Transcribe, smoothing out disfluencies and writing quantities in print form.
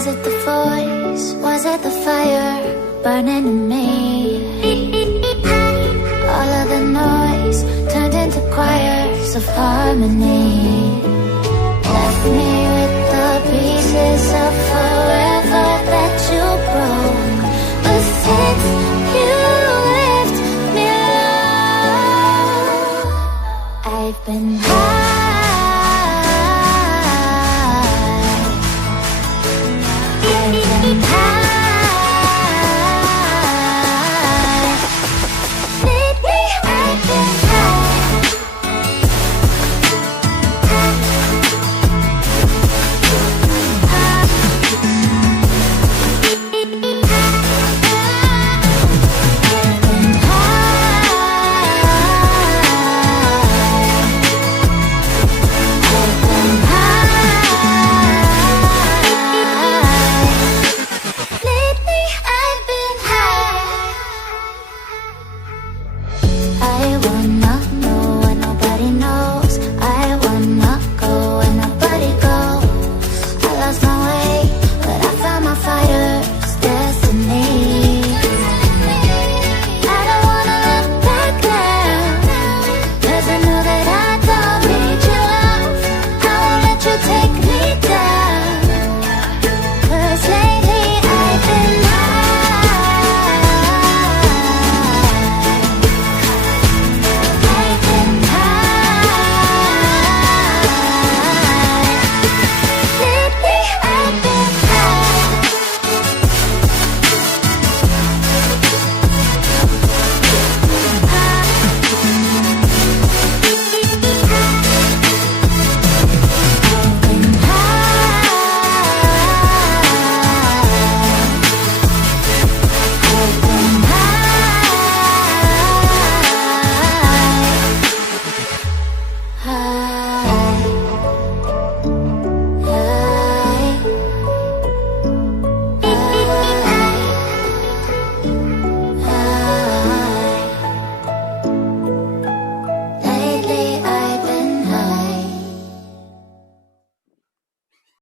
Was it the voice? Was it the fire burning in me? All of the noise turned into choirs of harmony. Left me with the beat